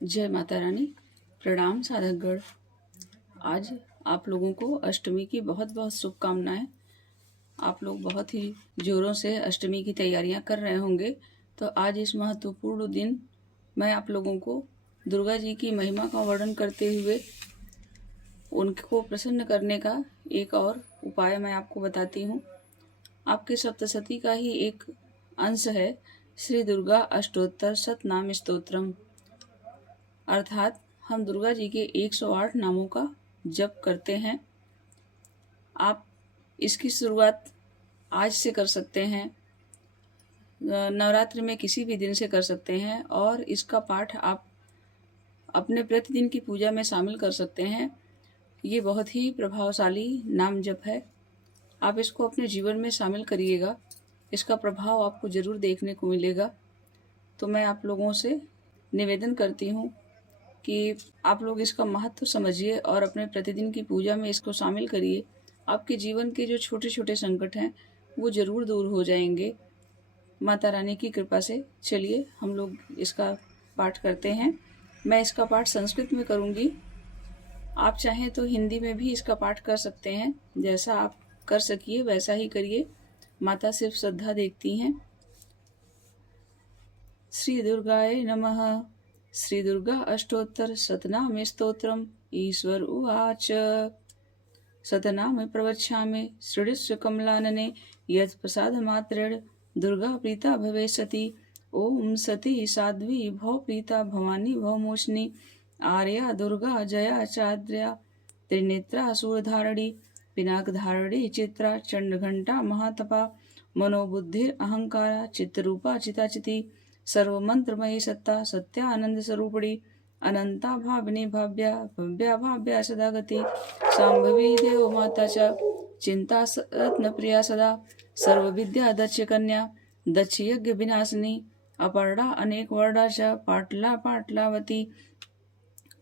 जय माता रानी। प्रणाम साधकगण। आज आप लोगों को अष्टमी की बहुत बहुत शुभकामनाएं। आप लोग बहुत ही जोरों से अष्टमी की तैयारियां कर रहे होंगे। तो आज इस महत्वपूर्ण दिन मैं आप लोगों को दुर्गा जी की महिमा का वर्णन करते हुए उनको प्रसन्न करने का एक और उपाय मैं आपको बताती हूँ। आपके सप्तशती का ही एक अंश है श्री दुर्गा अष्टोत्तर शतनाम स्तोत्रम, अर्थात हम दुर्गा जी के 108 नामों का जप करते हैं। आप इसकी शुरुआत आज से कर सकते हैं, नवरात्रि में किसी भी दिन से कर सकते हैं और इसका पाठ आप अपने प्रतिदिन की पूजा में शामिल कर सकते हैं। ये बहुत ही प्रभावशाली नाम जप है। आप इसको अपने जीवन में शामिल करिएगा, इसका प्रभाव आपको ज़रूर देखने को मिलेगा। तो मैं आप लोगों से निवेदन करती हूँ कि आप लोग इसका महत्व समझिए और अपने प्रतिदिन की पूजा में इसको शामिल करिए। आपके जीवन के जो छोटे छोटे संकट हैं वो ज़रूर दूर हो जाएंगे माता रानी की कृपा से। चलिए हम लोग इसका पाठ करते हैं। मैं इसका पाठ संस्कृत में करूँगी, आप चाहें तो हिंदी में भी इसका पाठ कर सकते हैं। जैसा आप कर सकिए वैसा ही करिए, माता सिर्फ श्रद्धा देखती हैं। श्री दुर्गाय नमः। श्री दुर्गा अष्टोत्तर शतनाम स्तोत्रम। ईश्वर उवाच शतनाम प्रवक्ष्यामि श्रीडिस्य कमलानने यत् प्रसादमात्रेण दुर्गा प्रीता भवेशति। ओम सती साध्वी भव प्रीता भवानी भवमोचनी आर्या दुर्गा जया चाद्र्या त्रिनेत्रा सूरधारणी पिनाकधारणी चित्रा चंडघंटा महातपा मनोबुद्धिर अहंकारा चित्तरूपा चिताचिति सर्वमंत्रमयी सत्ता सत्यानंद स्वरूपिणी अनंता भाविनी भाव्या भव्या भाव्या सदा गति शांभवी देव माता च चिंता रत्न प्रिया सदा सर्वविद्या दक्ष कन्या दक्ष यज्ञ विनाशिनी अपर्णा अनेक वर्णा च पाटला पाटलावती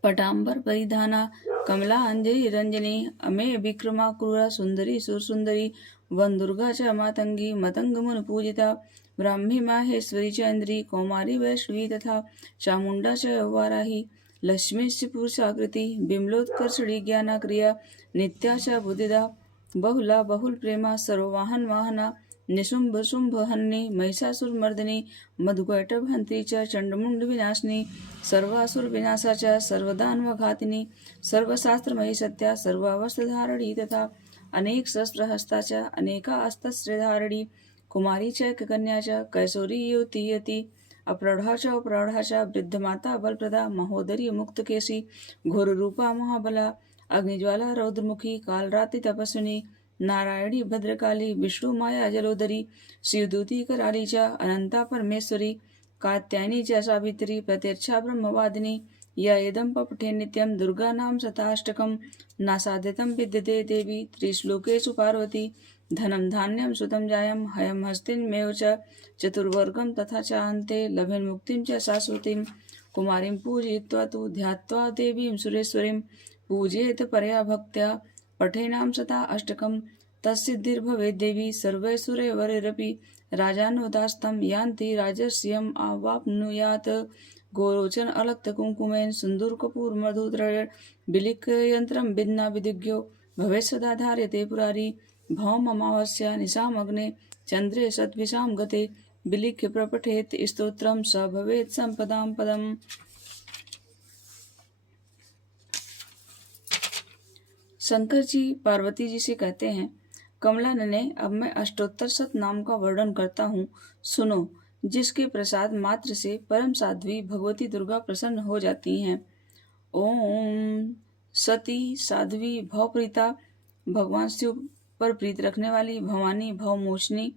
पटांबर परिधाना कमला अंजलि रंजनी अमे विक्रमा क्रूरा सुंदरी सुरसुंदरी वन दुर्गा च मातंगी मतंग मुन पूजिता ब्राह्मी माहेश्वरी च इंद्री कौमारी वैष्णवी तथा चामुंडा च वाराही लक्ष्मीश्च पुरुषाकृति बिमलोत्कर्षणी ज्ञाना क्रिया नित्या च बुद्धिदा बहुला बहुल प्रेमा सर्ववाहन वाहना निशुंभ शुंभ हन्नी महिषासुर मर्दिनी मधुकैटभ हंत्री च चंडमुंड विनाशिनी सर्वासुर विनाशा च सर्वदानव घातिनी सर्वशास्त्रमयी सत्या सर्वावस्थाधारणी तथा अनेक शस्त्रहस्ता च अनेका अस्त्रधारणी कुमारी च कन्या च कैशोरी युवती अप्रौढ़ा च प्रौढ़ा च वृद्धमाता बलप्रदा महोदरी मुक्तकेशी घोररूपा महाबला अग्निज्वाला रौद्रमुखी कालरात्रि तपस्विनी नारायणी भद्रकाली विष्णु माया जलोदरी शिवदूती कराली च अनंता परमेश्वरी कात्यायनी च सावित्री प्रत्यक्षा ब्रह्मवादिनी या इदं पठे नित्यं दुर्गा नाम शताष्टकं नासाध्यतं विद्यते देवी त्रिश्लोकेषु पार्वती धनं धान्यं सुतं जायं हयं हस्तिन्मेव च चतुर्वर्गं तथा च अन्ते लभेन्मुक्तिं च शाश्वतीं कुमारीं पूजयित्वा तु ध्यात्वा देवीं सुरेश्वरीं पूजयेत परया भक्त्या पठेनां शता अष्टकं तत्सिद्धिर्भवेद्देवी सर्वैश्वर्यवरैरपि राजानुदास्तं यान्ति राजस्यम् आवाप्नुयात् गोरोचन अलक्त कुंकुमेन सिंदूर कपूर मधुद्रय बिलिक यंत्रम विद्ना विदिज्ञो भवे सदा धार्यते पुरारी भौम अमावस्या निशाम अग्ने चंद्रे सद्विषाम गते बिलिक्य प्रपठेत स्तोत्रम स भवेत् संपदाम पदम। शंकर जी पार्वती जी से कहते हैं, कमला नने अब मैं अष्टोत्तर शत नाम का वर्णन करता हूँ, सुनो, जिसके प्रसाद मात्र से परम साध्वी भगवती दुर्गा प्रसन्न हो जाती हैं। ओम सती साध्वी भवप्रीता, भगवान शिव पर प्रीत रखने वाली, भवानी भवमोचनी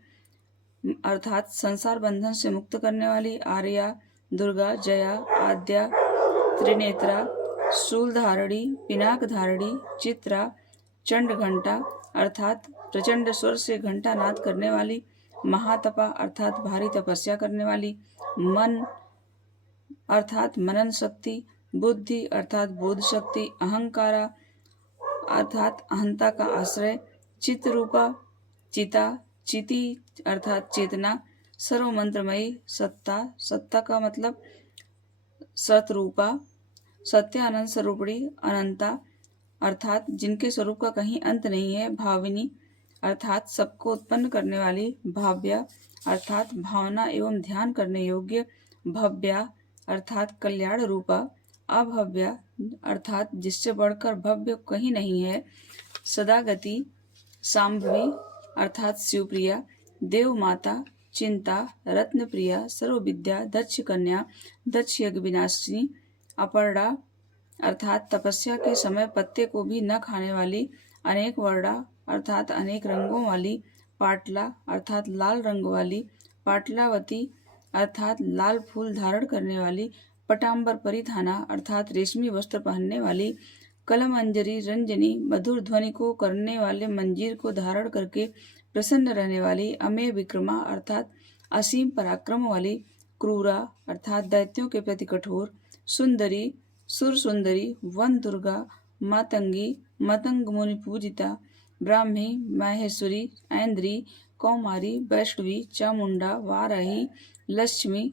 अर्थात संसार बंधन से मुक्त करने वाली, आर्या दुर्गा जया आद्या त्रिनेत्रा शूलधारणी पिनाकधारणी चित्रा चंड घंटा अर्थात प्रचंड स्वर से घंटा नाद करने वाली, महातपा अर्थात भारी तपस्या करने वाली, मन अर्थात मनन शक्ति, बुद्धि अर्थात बोध शक्ति, अहंकारा अर्थात अहंता का आश्रय, चित्त रूपा चिता चिति अर्थात चेतना, सर्व मंत्रमयी सत्ता, सत्ता का मतलब सतरूपा, सत्य अनंत स्वरूपणी, अनंता अर्थात जिनके स्वरूप का कहीं अंत नहीं है, भाविनी अर्थात सबको उत्पन्न करने वाली, भाव्या अर्थात भावना एवं ध्यान करने योग्य, भव्या अर्थात कल्याण रूपा, अभव्या अर्थात जिससे बढ़कर भव्य कहीं नहीं है, सदागति, सांभवी अर्थात शिवप्रिया, देव माता, चिंता, रत्न प्रिया, सर्वविद्या, दक्ष कन्या, दक्ष यज्ञ विनाशिनी, अपर्णा अर्थात तपस्या के समय पत्ते को भी न खाने वाली, अनेक वर्णा अर्थात अनेक रंगों वाली, पाटला अर्थात लाल रंग वाली, पाटलावती अर्थात लाल फूल धारण करने वाली, पटाम्बर परिधाना अर्थात रेशमी वस्त्र पहनने वाली, कलम अंजरी रंजनी मधुर ध्वनि को करने वाले मंजीर को धारण करके प्रसन्न रहने वाली, अमेय विक्रमा अर्थात असीम पराक्रम वाली, क्रूरा अर्थात दैत्यों के प्रति कठोर, सुंदरी सुर सुंदरी, वन दुर्गा, मातंगी मतंग मुनि पूजिता, ब्राह्मी माहेश्वरी, ऐन्द्री, कौमारी, वैष्णवी, चामुंडा, वाराही, लक्ष्मी,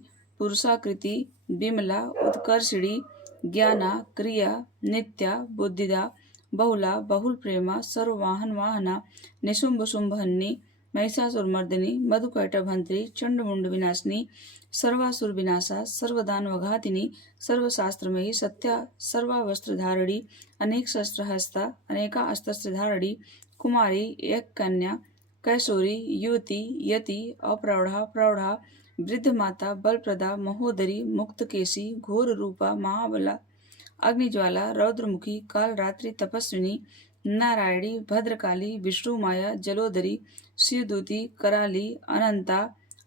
पुरुषाकृति, विमला, उत्कर्षिणी, ज्ञाना, क्रिया, नित्या, बुद्धिदा, बहुला, बहुल प्रेमा, सर्ववाहन वाहना, निशुंभ शुंभहन्नी, महिषासुरमर्दिनी, मधुकैटभंत्री, चंडमुंड विनाशिनी, सर्वासुर विनाशा, सर्वदानवघातिनी, सर्वशास्त्रमयी, सत्या, सर्वावस्त्रधारिणी, अनेक शस्त्रहस्ता, अनेका अस्त्रधारिणी, कुमारी, एक कन्या, कैशोरी, युवती, यति, अप्रौढ़ा, प्रौढ़ा, वृद्ध माता, बलप्रदा, महोदरी, मुक्तकेशी, घोर रूपा, महाबला, अग्निज्वाला, रौद्रमुखी, कालरात्रि, तपस्विनी, नारायणी, भद्रकाली, विष्णु माया, जलोदरी, शिवदूती, कराली, अनंता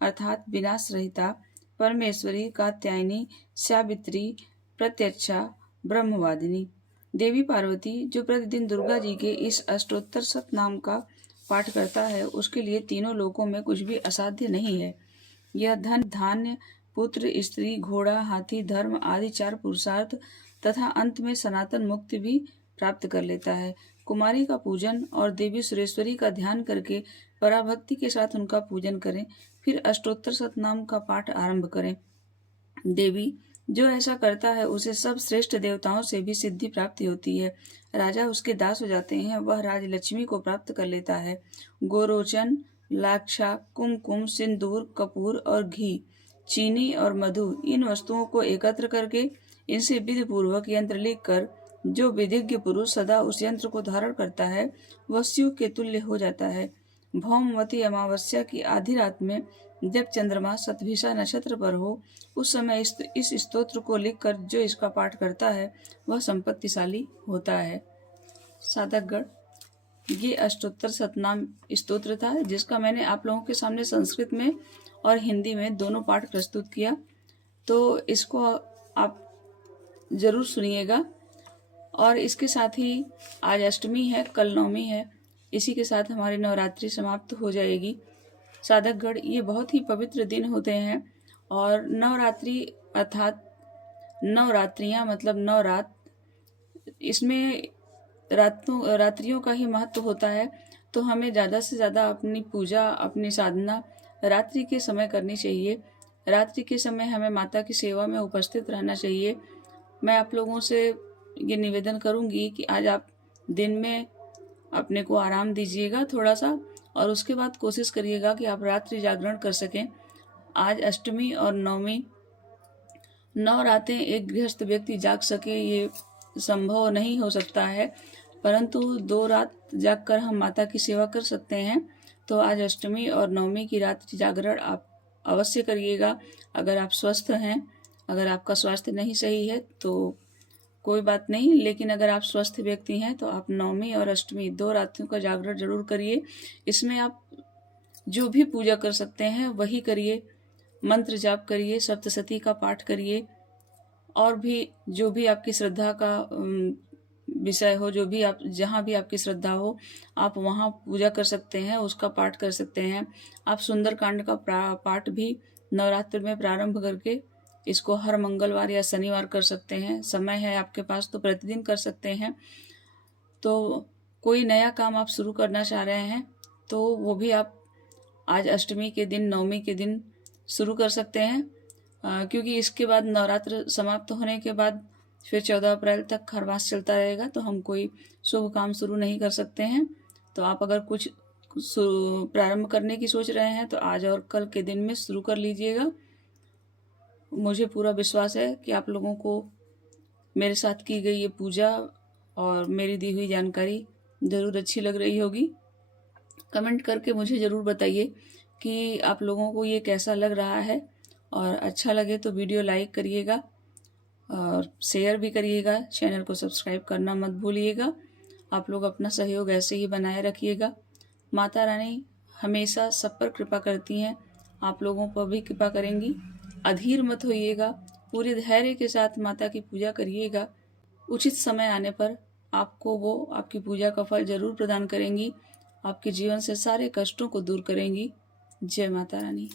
अर्थात विनाश रहिता, परमेश्वरी, कात्यायनी, सावित्री, प्रत्यक्षा, ब्रह्मवादिनी। देवी पार्वती जो प्रतिदिन दुर्गा जी के इस अष्टोत्तर शतनाम का पाठ करता है उसके लिए तीनों लोकों में कुछ भी असाध्य नहीं है। यह धन, धान्य, पुत्र, स्त्री, घोड़ा, हाथी, धर्म आदि 4 पुरुषार्थ तथा अंत में सनातन मुक्ति भी प्राप्त कर लेता है। कुमारी का पूजन और देवी सुरेश्वरी का ध्यान करके पराभक्ति के साथ उनका पूजन करें, फिर अष्टोत्तर शतनाम का पाठ आरंभ करें। देवी जो ऐसा करता है उसे सब श्रेष्ठ देवताओं से भी सिद्धि प्राप्ति होती है। राजा उसके दास हो जाते हैं, वह राजलक्ष्मी को प्राप्त कर लेता है। गोरोचन, लाक्षा, कुमकुम, सिंदूर, कपूर और घी, चीनी और मधु इन वस्तुओं को एकत्र करके इनसे विधि पूर्वक यंत्र लिखकर जो विधिज्ञ पुरुष सदा उस यंत्र को धारण करता है वह शिव के तुल्य हो जाता है। भौमवती अमावस्या की आधी रात में जब चंद्रमा शतभिषा नक्षत्र पर हो उस समय इस स्तोत्र को लिखकर जो इसका पाठ करता है वह संपत्तिशाली होता है। साधकगण, ये अष्टोत्तर शतनाम स्तोत्र था जिसका मैंने आप लोगों के सामने संस्कृत में और हिंदी में दोनों पाठ प्रस्तुत किया, तो इसको आप जरूर सुनिएगा। और इसके साथ ही आज अष्टमी है, कल नवमी है, इसी के साथ हमारी नवरात्रि समाप्त हो जाएगी। साधकगण, ये बहुत ही पवित्र दिन होते हैं और नवरात्रि अर्थात नवरात्रियाँ मतलब 9 रात, इसमें रात्रियों का ही महत्व होता है। तो हमें ज़्यादा से ज़्यादा अपनी पूजा, अपनी साधना रात्रि के समय करनी चाहिए। रात्रि के समय हमें माता की सेवा में उपस्थित रहना चाहिए। मैं आप लोगों से ये निवेदन करूंगी कि आज आप दिन में अपने को आराम दीजिएगा थोड़ा सा और उसके बाद कोशिश करिएगा कि आप रात्रि जागरण कर सकें। आज अष्टमी और नवमी, 9 रातें एक गृहस्थ व्यक्ति जाग सके ये संभव नहीं हो सकता है, परंतु 2 रात जागकर हम माता की सेवा कर सकते हैं। तो आज अष्टमी और नवमी की रात्रि जागरण आप अवश्य करिएगा। अगर आप स्वस्थ हैं, अगर आपका स्वास्थ्य नहीं सही है तो कोई बात नहीं, लेकिन अगर आप स्वस्थ व्यक्ति हैं तो आप नवमी और अष्टमी 2 रात्रियों का जागरण जरूर करिए। इसमें आप जो भी पूजा कर सकते हैं वही करिए, मंत्र जाप करिए, सप्तशती का पाठ करिए और भी जो भी आपकी श्रद्धा का विषय हो, जो भी आप जहाँ भी आपकी श्रद्धा हो आप वहाँ पूजा कर सकते हैं, उसका पाठ कर सकते हैं। आप सुंदरकांड का पाठ भी नवरात्र में प्रारंभ करके इसको हर मंगलवार या शनिवार कर सकते हैं। समय है आपके पास तो प्रतिदिन कर सकते हैं। तो कोई नया काम आप शुरू करना चाह रहे हैं तो वो भी आप आज अष्टमी के दिन, नवमी के दिन शुरू कर सकते हैं। क्योंकि इसके बाद नवरात्र समाप्त होने के बाद फिर 14 अप्रैल तक खरवास चलता रहेगा, तो हम कोई शुभ काम शुरू नहीं कर सकते हैं। तो आप अगर कुछ प्रारंभ करने की सोच रहे हैं तो आज और कल के दिन में शुरू कर लीजिएगा। मुझे पूरा विश्वास है कि आप लोगों को मेरे साथ की गई ये पूजा और मेरी दी हुई जानकारी ज़रूर अच्छी लग रही होगी। कमेंट करके मुझे ज़रूर बताइए कि आप लोगों को ये कैसा लग रहा है, और अच्छा लगे तो वीडियो लाइक करिएगा और शेयर भी करिएगा। चैनल को सब्सक्राइब करना मत भूलिएगा। आप लोग अपना सहयोग ऐसे ही बनाए रखिएगा। माता रानी हमेशा सब पर कृपा करती हैं, आप लोगों पर भी कृपा करेंगी। अधीर मत होइएगा, पूरे धैर्य के साथ माता की पूजा करिएगा। उचित समय आने पर आपको वो आपकी पूजा का फल जरूर प्रदान करेंगी, आपके जीवन से सारे कष्टों को दूर करेंगी। जय माता रानी।